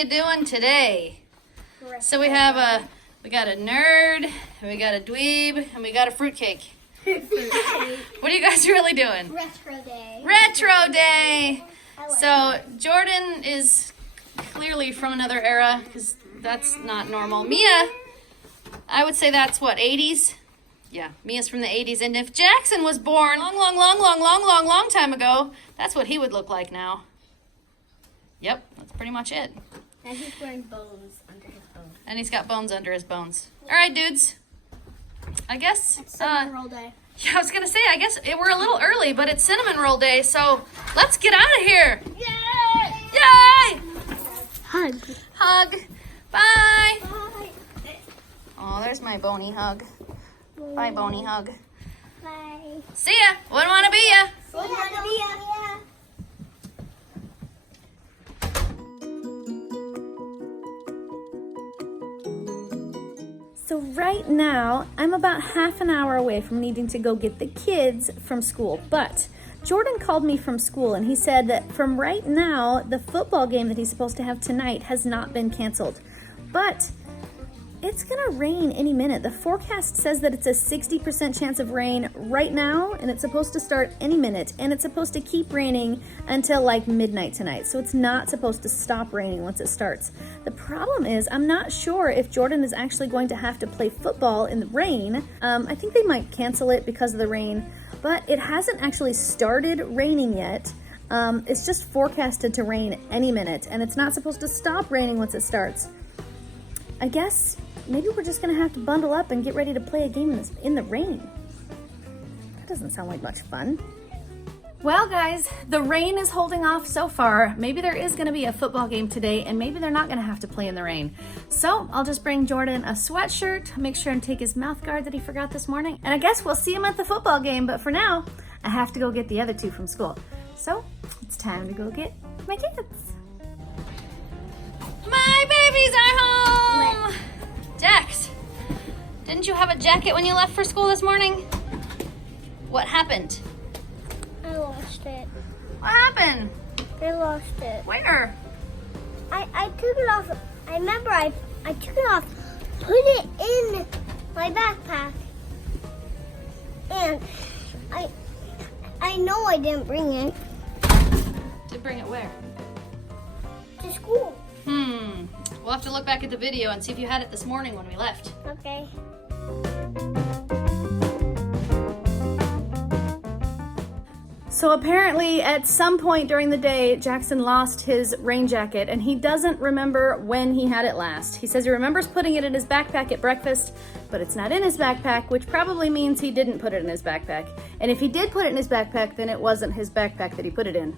you doing today? So we got a nerd, we got a dweeb, and we got a fruitcake. What are you guys really doing? Retro day. Retro day! So Jordan is clearly from another era, because that's not normal. Mia, I would say that's what, 80s? Yeah, Mia's from the 80s. And if Jackson was born long time ago, that's what he would look like now. Yep, that's pretty much it. And he's wearing bones under his bones. And he's got bones under his bones. All right, dudes. I guess. It's cinnamon roll day. Yeah, I was going to say, I guess we're a little early, but it's cinnamon roll day, so let's get out of here. Yay! Yay! Hug. Hug. Bye. Bye. Oh, there's my bony hug. Bye, bony hug. Bye. See ya. Wouldn't want to be ya. So right now, I'm about half an hour away from needing to go get the kids from school. But Jordan called me from school and he said that from right now, the football game that he's supposed to have tonight has not been canceled. But it's gonna rain any minute. The forecast says that it's a 60% chance of rain right now, and it's supposed to start any minute, and it's supposed to keep raining until like midnight tonight. So it's not supposed to stop raining once it starts. The problem is, I'm not sure if Jordan is actually going to have to play football in the rain. I think they might cancel it because of the rain, but it hasn't actually started raining yet. It's just forecasted to rain any minute, and it's not supposed to stop raining once it starts. I guess maybe we're just gonna have to bundle up and get ready to play a game in the rain. That doesn't sound like much fun. Well guys, the rain is holding off so far. Maybe there is gonna be a football game today and maybe they're not gonna have to play in the rain. So I'll just bring Jordan a sweatshirt, make sure and take his mouth guard that he forgot this morning. And I guess we'll see him at the football game, but for now, I have to go get the other two from school. So it's time to go get my kids. My babies are home! Jax, didn't you have a jacket when you left for school this morning? What happened? I lost it. What happened? I lost it. Where? I took it off. I remember I took it off, put it in my backpack, and I know I didn't bring it Did bring it where? to school. We'll have to look back at the video and see if you had it this morning when we left. Okay. So apparently at some point during the day, Jackson lost his rain jacket and he doesn't remember when he had it last. He says he remembers putting it in his backpack at breakfast, but it's not in his backpack, which probably means he didn't put it in his backpack. And if he did put it in his backpack, then it wasn't his backpack that he put it in.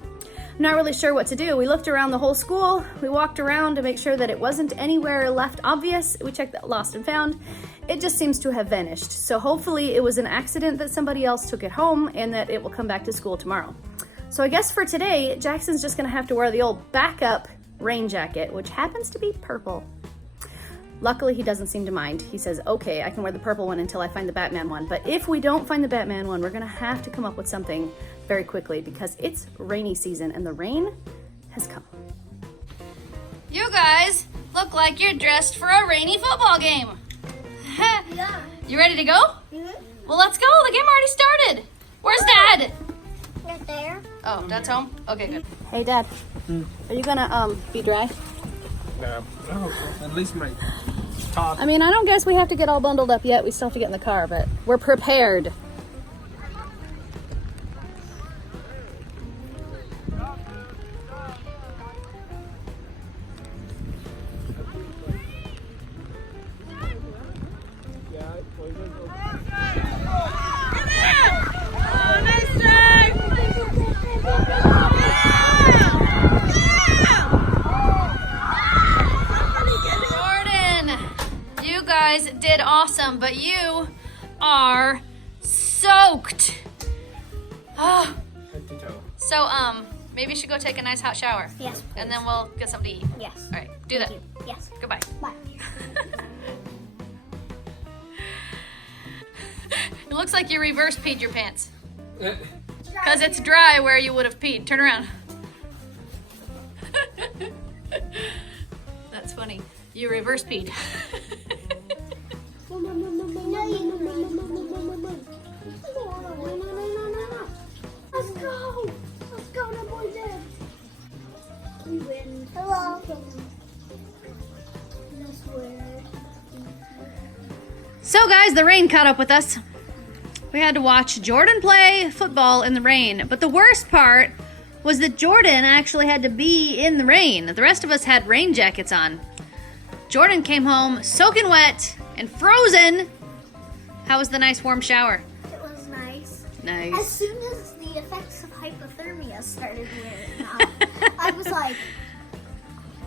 I'm not really sure what to do. We looked around the whole school. We walked around to make sure that it wasn't anywhere left obvious. We checked that lost and found. It just seems to have vanished. So hopefully it was an accident that somebody else took it home and that it will come back to school tomorrow. So I guess for today, Jackson's just gonna have to wear the old backup rain jacket, which happens to be purple. Luckily, he doesn't seem to mind. He says, okay, I can wear the purple one until I find the Batman one. But if we don't find the Batman one, we're gonna have to come up with something very quickly because it's rainy season and the rain has come. You guys look like you're dressed for a rainy football game. Yeah. You ready to go? Mm-hmm. Well, let's go. The game already started. Where's Dad? Right there. Oh, Dad's home? Okay, good. Hey, Dad. Are you gonna be dry? No, at least my top. I mean, I don't guess we have to get all bundled up yet. We still have to get in the car, but we're prepared. Did awesome, but you are soaked. Oh. So maybe you should go take a nice hot shower. Yes, please. And then we'll get something to eat. Yes. All right, do that. Thank you. Yes. Goodbye. Bye. It looks like you reverse peed your pants. Because it's dry where you would have peed. Turn around. That's funny. You reverse peed. Let's go! Let's go, the boys in! We win. Hello. So guys, the rain caught up with us. We had to watch Jordan play football in the rain. But the worst part was that Jordan actually had to be in the rain. The rest of us had rain jackets on. Jordan came home soaking wet and frozen. How was the nice warm shower? It was nice. Nice. As soon as the effects of hypothermia started wearing off, I was like,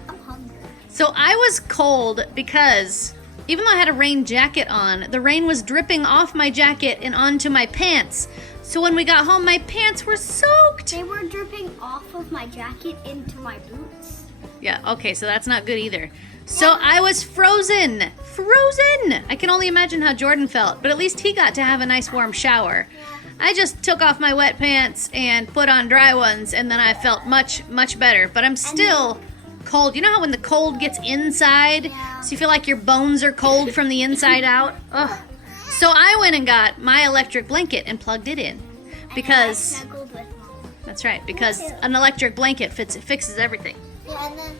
I'm hungry. So I was cold because even though I had a rain jacket on, the rain was dripping off my jacket and onto my pants. So when we got home, my pants were soaked. They were dripping off of my jacket into my boots. Yeah, okay, so that's not good either. So I was frozen. Frozen! I can only imagine how Jordan felt, but at least he got to have a nice warm shower. I just took off my wet pants and put on dry ones, and then I felt much, much better. But I'm still cold. You know how when the cold gets inside, so you feel like your bones are cold from the inside out? Ugh. So I went and got my electric blanket and plugged it in. Because, And I snuggled with Mom. that's right, because an electric blanket fixes everything. Yeah, and then,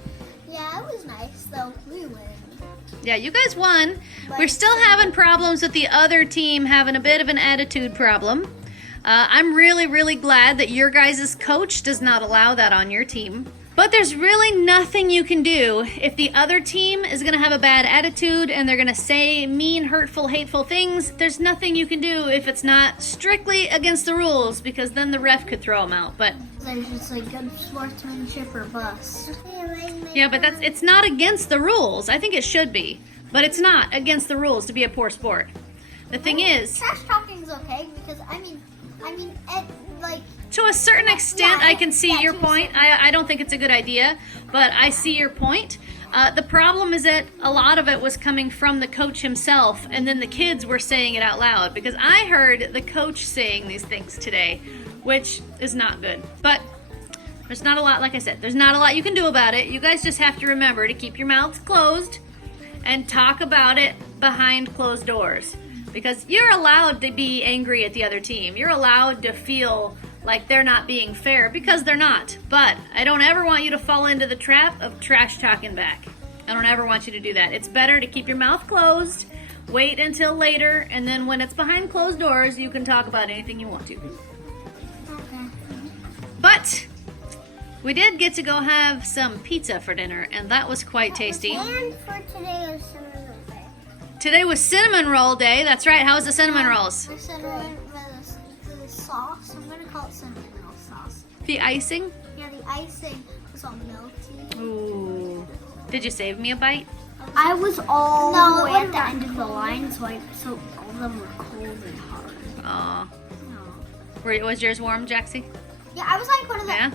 yeah, it was nice, though. We win. Yeah, you guys won. We're still having problems with the other team having a bit of an attitude problem. I'm really, really glad that your guys' coach does not allow that on your team. But there's really nothing you can do if the other team is going to have a bad attitude and they're going to say mean, hurtful, hateful things. There's nothing you can do if it's not strictly against the rules, because then the ref could throw them out. But There's just like good sportsmanship or bust. yeah, but it's not against the rules. I think it should be, but it's not against the rules to be a poor sport. The thing is, Trash talking is okay because like to a certain extent, Yeah, I can see yeah, your to a point. I don't think it's a good idea, but I see your point. The problem is that a lot of it was coming from the coach himself, and then the kids were saying it out loud, because I heard the coach saying these things today, which is not good. But there's not a lot, like I said, there's not a lot you can do about it. You guys just have to remember to keep your mouths closed and talk about it behind closed doors. Because you're allowed to be angry at the other team. You're allowed to feel like they're not being fair, because they're not. But I don't ever want you to fall into the trap of trash talking back. I don't ever want you to do that. It's better to keep your mouth closed, wait until later, and then when it's behind closed doors, you can talk about anything you want to. okay. But we did get to go have some pizza for dinner, and that was quite tasty. And for today was cinnamon roll day. Today was cinnamon roll day. That's right. How was the cinnamon rolls? The cinnamon with the sauce. I'm gonna call it cinnamon roll sauce. The icing? Yeah, the icing was all melty. Ooh. Did you save me a bite? I was all the way at the end of the line, so all of them were cold and hard. Aw. No. Was yours warm, Jaxie? Yeah, I was like one of the. Yeah?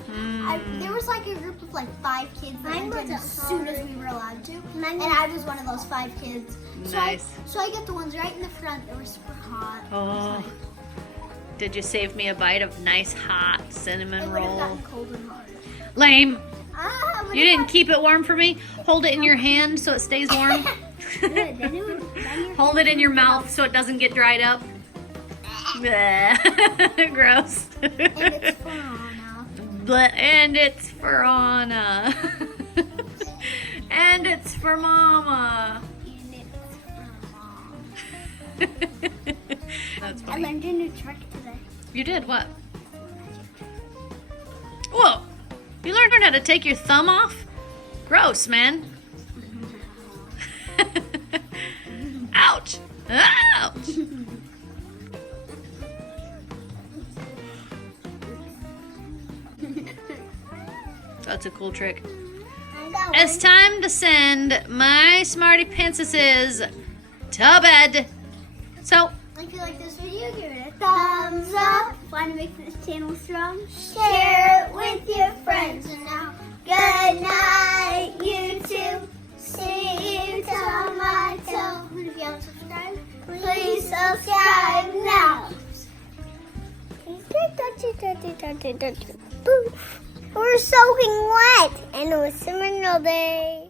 There was like a group of like 5 kids that went in as soon as we were allowed to, and I was one of those 5 kids. Nice. So I get the ones right in the front that were super hot. Oh. Did you save me a bite of nice hot It cinnamon would have roll? gotten cold and hard. Lame. You You didn't keep it warm for me? Hold it in your hand so it stays warm. Hold it in your mouth so it doesn't get dried up. Bleh. Gross. And it's for Anna. Bleh. And it's for Anna. And it's for Mama. And it's for Mom. That's I funny. learned a new trick today. You did what? Whoa! You learned how to take your thumb off? Gross, man. Ouch! Ouch! That's a cool trick. I got It's time to send my Smartypantses to bed. So, If you like this video, give it a thumbs up. Want to make this channel strong? Share it with your friends. And now, good night, YouTube. See you tomorrow. If you haven't subscribed, please subscribe now. We're soaking wet, and it was cinnamon roll day.